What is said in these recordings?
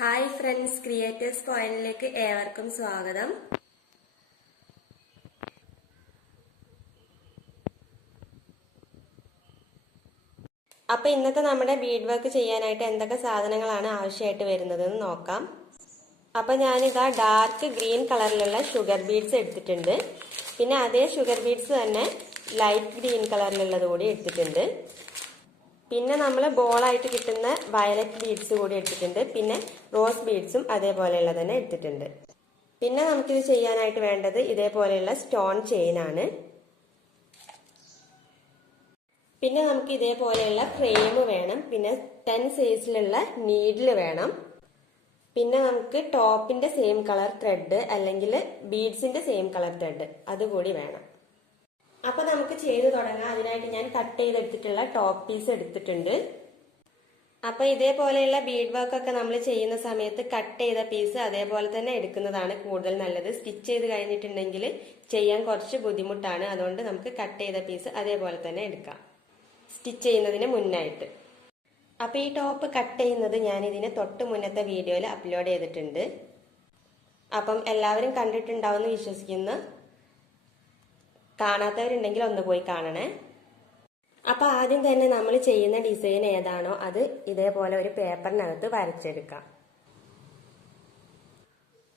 Hi friends, creators കോയിനിലേക്ക് ഏവർക്കും സ്വാഗതം. അപ്പൊ ഇന്നത്തെ നമ്മുടെ ബീഡ് വർക്ക് ചെയ്യാനായിട്ട് എന്തൊക്കെ സാധനങ്ങളാണ് ആവശ്യമായിട്ട് വരുന്നതെന്ന് നോക്കാം. അപ്പൊ ഞാനിതാ ഡാർക്ക് ഗ്രീൻ കളറിലുള്ള ഷുഗർ ബീഡ്സ് എടുത്തിട്ടുണ്ട്. പിന്നെ അതേ ഷുഗർ ബീഡ്സ് തന്നെ ലൈറ്റ് ഗ്രീൻ കളറിലുള്ളത് കൂടി എടുത്തിട്ടുണ്ട്. പിന്നെ നമ്മൾ ബോളായിട്ട് കിട്ടുന്ന വയലറ്റ് ബീഡ്സ് കൂടി എടുത്തിട്ടുണ്ട്. പിന്നെ റോസ് ബീഡ്സും അതേപോലെയുള്ള തന്നെ എടുത്തിട്ടുണ്ട്. പിന്നെ നമുക്കിത് ചെയ്യാനായിട്ട് വേണ്ടത് ഇതേപോലെയുള്ള സ്റ്റോൺ ചെയിൻ ആണ്. പിന്നെ നമുക്ക് ഇതേപോലെയുള്ള ഫ്രെയിം വേണം. പിന്നെ 10 സൈസിലുള്ള നീഡിൽ വേണം. പിന്നെ നമുക്ക് ടോപ്പിന്റെ സെയിം കളർ ത്രെഡ് അല്ലെങ്കിൽ ബീഡ്സിന്റെ സെയിം കളർ ത്രെഡ് അതുകൂടി വേണം. അപ്പൊ നമുക്ക് ചെയ്തു തുടങ്ങാം. അതിനായിട്ട് ഞാൻ കട്ട് ചെയ്തെടുത്തിട്ടുള്ള ടോപ്പ് പീസ് എടുത്തിട്ടുണ്ട്. അപ്പൊ ഇതേപോലെയുള്ള ബീഡ് വർക്ക് ഒക്കെ നമ്മൾ ചെയ്യുന്ന സമയത്ത് കട്ട് ചെയ്ത പീസ് അതേപോലെ തന്നെ എടുക്കുന്നതാണ് കൂടുതൽ നല്ലത്. സ്റ്റിച്ച് ചെയ്ത് കഴിഞ്ഞിട്ടുണ്ടെങ്കിൽ ചെയ്യാൻ കുറച്ച് ബുദ്ധിമുട്ടാണ്. അതുകൊണ്ട് നമുക്ക് കട്ട് ചെയ്ത പീസ് അതേപോലെ തന്നെ എടുക്കാം സ്റ്റിച്ച് ചെയ്യുന്നതിന് മുന്നായിട്ട്. അപ്പൊ ഈ ടോപ്പ് കട്ട് ചെയ്യുന്നത് ഞാൻ ഇതിന് തൊട്ട് മുന്നത്തെ വീഡിയോയിൽ അപ്ലോഡ് ചെയ്തിട്ടുണ്ട്. അപ്പം എല്ലാവരും കണ്ടിട്ടുണ്ടാവുമെന്ന് വിശ്വസിക്കുന്നു. കാണാത്തവരുണ്ടെങ്കിൽ ഒന്ന് പോയി കാണണേ. അപ്പൊ ആദ്യം തന്നെ നമ്മൾ ചെയ്യുന്ന ഡിസൈൻ ഏതാണോ അത് ഇതേപോലെ ഒരു പേപ്പറിനകത്ത് വരച്ചെടുക്കാം.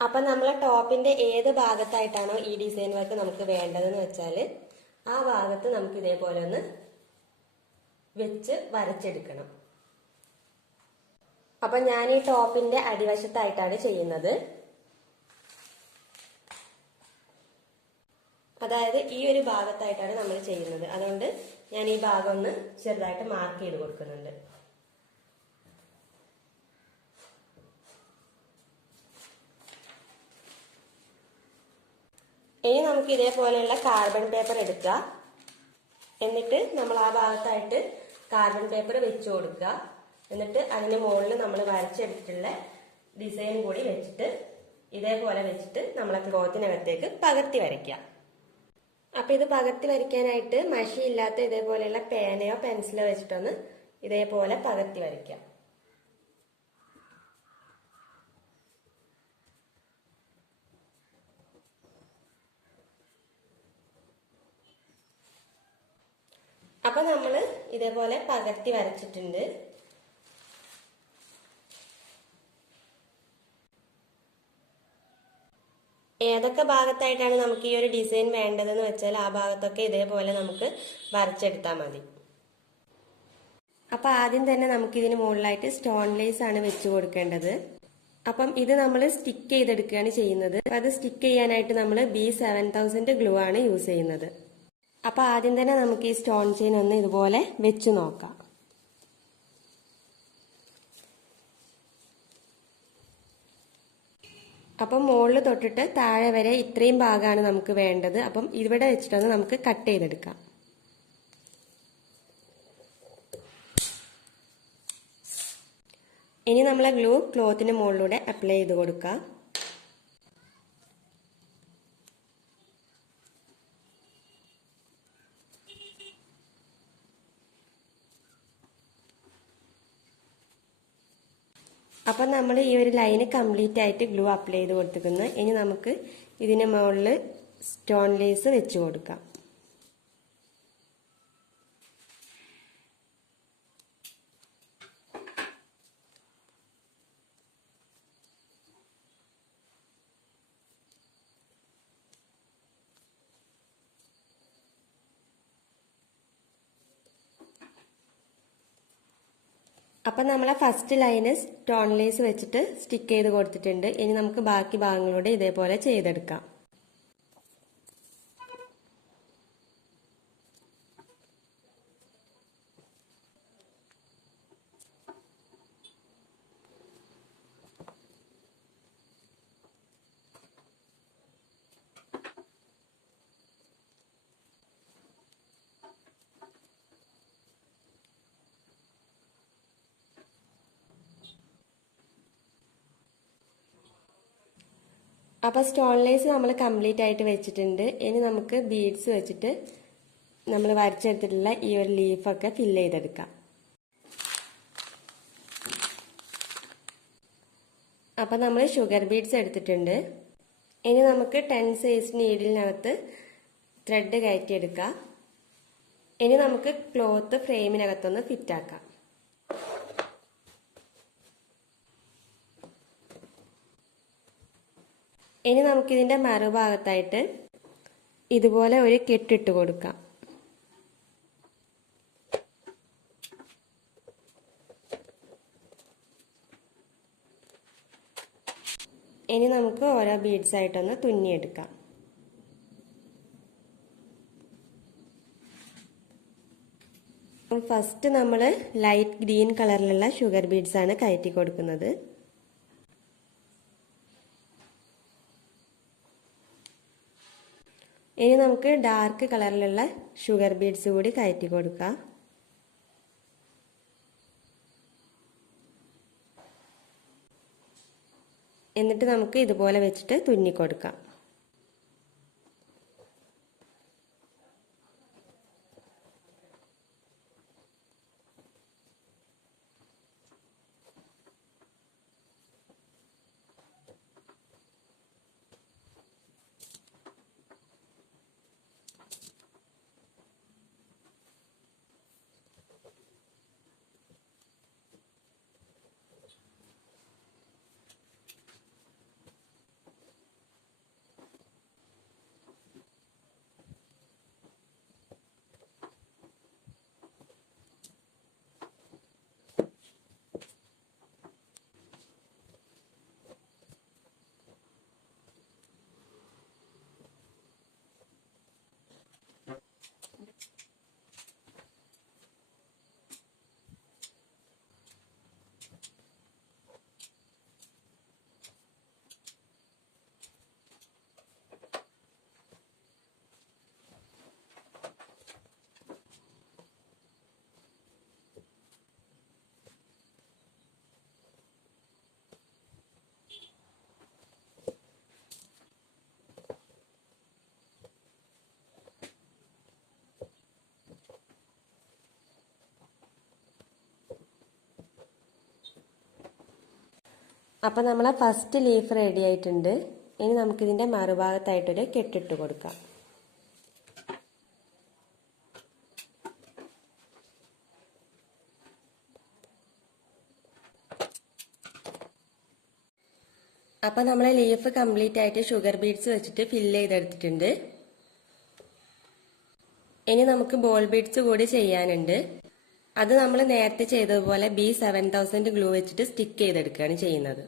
അപ്പൊ നമ്മളെ ടോപ്പിന്റെ ഏത് ഭാഗത്തായിട്ടാണോ ഈ ഡിസൈൻ വർക്ക് നമുക്ക് വേണ്ടതെന്ന് വെച്ചാൽ ആ ഭാഗത്ത് നമുക്ക് ഇതേപോലെ ഒന്ന് വെച്ച് വരച്ചെടുക്കണം. അപ്പൊ ഞാൻ ഈ ടോപ്പിന്റെ അടിവശത്തായിട്ടാണ് ചെയ്യുന്നത്. അതായത് ഈ ഒരു ഭാഗത്തായിട്ടാണ് നമ്മൾ ചെയ്യുന്നത്. അതുകൊണ്ട് ഞാൻ ഈ ഭാഗം ഒന്ന് ചെറുതായിട്ട് മാർക്ക് ചെയ്ത് കൊടുക്കുന്നുണ്ട്. ഇനി നമുക്ക് ഇതേപോലെയുള്ള കാർബൺ പേപ്പർ എടുക്കുക. എന്നിട്ട് നമ്മൾ ആ ഭാഗത്തായിട്ട് കാർബൺ പേപ്പർ വെച്ചു കൊടുക്കുക. എന്നിട്ട് അതിന് മുകളിൽ നമ്മൾ വരച്ചെടുത്തിട്ടുള്ള ഡിസൈൻ കൂടി വെച്ചിട്ട് ഇതേപോലെ വെച്ചിട്ട് നമ്മളെ ക്ലോത്തിനകത്തേക്ക് പകർത്തി വരയ്ക്കുക. അപ്പൊ ഇത് പകർത്തി വരയ്ക്കാനായിട്ട് മഷി ഇല്ലാത്ത ഇതേപോലെയുള്ള പേനയോ പെൻസിലോ വെച്ചിട്ടൊന്ന് ഇതേപോലെ പകർത്തി വരയ്ക്കാം. അപ്പൊ നമ്മള് ഇതേപോലെ പകർത്തി വരച്ചിട്ടുണ്ട്. ഏതൊക്കെ ഭാഗത്തായിട്ടാണ് നമുക്ക് ഈ ഒരു ഡിസൈൻ വേണ്ടതെന്ന് വെച്ചാൽ ആ ഭാഗത്തൊക്കെ ഇതേപോലെ നമുക്ക് വരച്ചെടുത്താൽ മതി. അപ്പൊ ആദ്യം തന്നെ നമുക്ക് ഇതിന് മുകളിലായിട്ട് സ്റ്റോൺ ലേസ് ആണ് വെച്ചു കൊടുക്കേണ്ടത്. അപ്പം ഇത് നമ്മൾ സ്റ്റിക്ക് ചെയ്തെടുക്കുകയാണ് ചെയ്യുന്നത്. അത് സ്റ്റിക്ക് ചെയ്യാനായിട്ട് നമ്മൾ B7000 ഗ്ലൂ ആണ് യൂസ് ചെയ്യുന്നത്. അപ്പൊ ആദ്യം തന്നെ നമുക്ക് ഈ സ്റ്റോൺ ചെയിൻ ഒന്ന് ഇതുപോലെ വെച്ചു നോക്കാം. അപ്പം മുകളിൽ തൊട്ടിട്ട് താഴെ വരെ ഇത്രയും ഭാഗമാണ് നമുക്ക് വേണ്ടത്. അപ്പം ഇവിടെ വെച്ചിട്ടൊന്ന് നമുക്ക് കട്ട് ചെയ്തെടുക്കാം. ഇനി നമ്മളെ ഗ്ലൂ ക്ലോത്തിന് മുകളിലൂടെ അപ്ലൈ ചെയ്ത് കൊടുക്കാം. അപ്പം നമ്മൾ ഈ ഒരു ലൈന് കംപ്ലീറ്റ് ആയിട്ട് ഗ്ലൂ അപ്ലൈ ചെയ്ത് കൊടുത്തിരിക്കുന്നു. ഇനി നമുക്ക് ഇതിന് മുകളിൽ സ്റ്റോൺ ലേസ് വെച്ച് കൊടുക്കാം. അപ്പം നമ്മളെ ഫസ്റ്റ് ലൈന് സ്റ്റോൺ ലേസ് വെച്ചിട്ട് സ്റ്റിക്ക് ചെയ്ത് കൊടുത്തിട്ടുണ്ട്. ഇനി നമുക്ക് ബാക്കി ഭാഗങ്ങളൂടെ ഇതേപോലെ ചെയ്തെടുക്കാം. അപ്പൊ സ്റ്റോൺ ലേസ് നമ്മൾ കംപ്ലീറ്റ് ആയിട്ട് വെച്ചിട്ടുണ്ട്. ഇനി നമുക്ക് ബീഡ്സ് വെച്ചിട്ട് നമ്മൾ വരച്ചെടുത്തിട്ടുള്ള ഈ ഒരു ലീഫൊക്കെ ഫില്ല് ചെയ്തെടുക്കാം. അപ്പം നമ്മൾ ഷുഗർ ബീഡ്സ് എടുത്തിട്ടുണ്ട്. ഇനി നമുക്ക് 10 സൈസ് നീഡിലിനകത്ത് ത്രെഡ് കയറ്റിയെടുക്കാം. ഇനി നമുക്ക് ക്ലോത്ത് ഫ്രെയിമിനകത്തൊന്ന് ഫിറ്റാക്കാം. ഇനി നമുക്കിതിൻ്റെ മറുഭാഗത്തായിട്ട് ഇതുപോലെ ഒരു കെട്ടിട്ട് കൊടുക്കാം. ഇനി നമുക്ക് ഓരോ ബീഡ്സ് ആയിട്ടൊന്ന് തുന്നിയെടുക്കാം. ഫസ്റ്റ് നമ്മൾ ലൈറ്റ് ഗ്രീൻ കളറിലുള്ള ഷുഗർ ബീഡ്സ് ആണ് കയറ്റി കൊടുക്കുന്നത്. ഇനി നമുക്ക് ഡാർക്ക് കളറിലുള്ള ഷുഗർ ബീഡ്സ് കൂടി കയറ്റി കൊടുക്കാം. എന്നിട്ട് നമുക്ക് ഇതുപോലെ വെച്ചിട്ട് തുന്നി കൊടുക്കാം. അപ്പം നമ്മളെ ഫസ്റ്റ് ലീഫ് റെഡി ആയിട്ടുണ്ട്. ഇനി നമുക്കിതിൻ്റെ മറുഭാഗത്തായിട്ടൊരു കെട്ടിട്ട് കൊടുക്കാം. അപ്പം നമ്മളെ ലീഫ് കംപ്ലീറ്റ് ആയിട്ട് ഷുഗർ ബീഡ്സ് വെച്ചിട്ട് ഫില്ല് ചെയ്തെടുത്തിട്ടുണ്ട്. ഇനി നമുക്ക് ബോൾ ബീഡ്സ് കൂടി ചെയ്യാനുണ്ട്. അത് നമ്മൾ നേരത്തെ ചെയ്തതുപോലെ B7000 ഗ്ലൂ വെച്ചിട്ട് സ്റ്റിക്ക് ചെയ്തെടുക്കുകയാണ് ചെയ്യുന്നത്.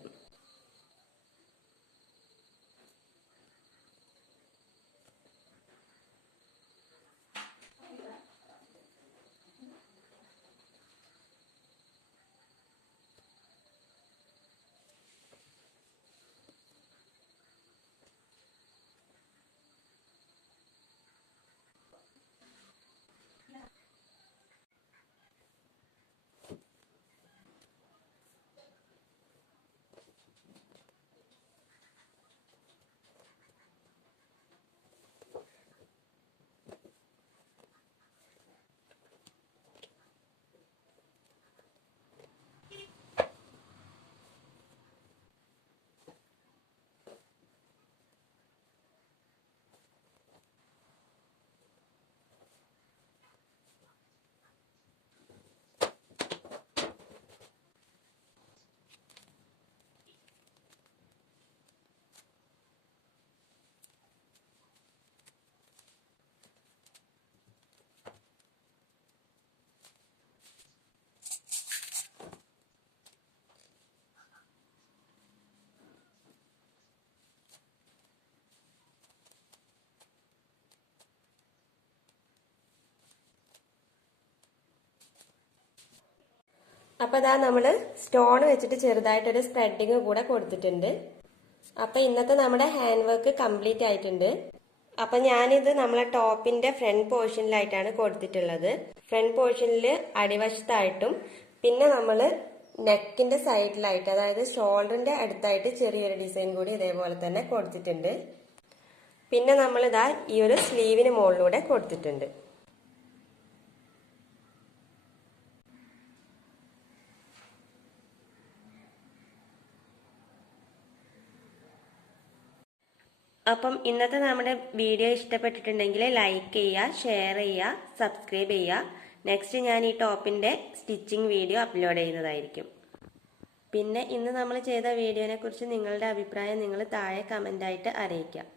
അപ്പോൾ ഇതാ നമ്മൾ സ്റ്റോൺ വെച്ചിട്ട് ചെറുതായിട്ടൊരു സ്പ്രെഡിങ് കൂടെ കൊടുത്തിട്ടുണ്ട്. അപ്പോൾ ഇന്നത്തെ നമ്മുടെ ഹാൻഡ് വർക്ക് കംപ്ലീറ്റ് ആയിട്ടുണ്ട്. അപ്പം ഞാനിത് നമ്മളെ ടോപ്പിന്റെ ഫ്രണ്ട് പോർഷനിലായിട്ടാണ് കൊടുത്തിട്ടുള്ളത്. ഫ്രണ്ട് പോർഷനിൽ അടിവശത്തായിട്ടും പിന്നെ നമ്മൾ നെക്കിന്റെ സൈഡിലായിട്ട്, അതായത് ഷോൾഡറിന്റെ അടുത്തായിട്ട് ചെറിയൊരു ഡിസൈൻ കൂടി ഇതേപോലെ തന്നെ കൊടുത്തിട്ടുണ്ട്. പിന്നെ നമ്മളിതാ ഈ ഒരു സ്ലീവിന് മുകളിലൂടെ കൊടുത്തിട്ടുണ്ട്. അപ്പം ഇന്നത്തെ നമ്മുടെ വീഡിയോ ഇഷ്ടപ്പെട്ടിട്ടുണ്ടെങ്കിൽ ലൈക്ക് ചെയ്യുക, ഷെയർ ചെയ്യുക, സബ്സ്ക്രൈബ് ചെയ്യുക. നെക്സ്റ്റ് ഞാൻ ഈ ടോപ്പിന്റെ സ്റ്റിച്ചിങ് വീഡിയോ അപ്ലോഡ് ചെയ്യുന്നതായിരിക്കും. പിന്നെ ഇന്ന് നമ്മൾ ചെയ്ത വീഡിയോനെ കുറിച്ച് നിങ്ങളുടെ അഭിപ്രായം നിങ്ങൾ താഴെ കമന്റ് ആയിട്ട് അറിയിക്കാം.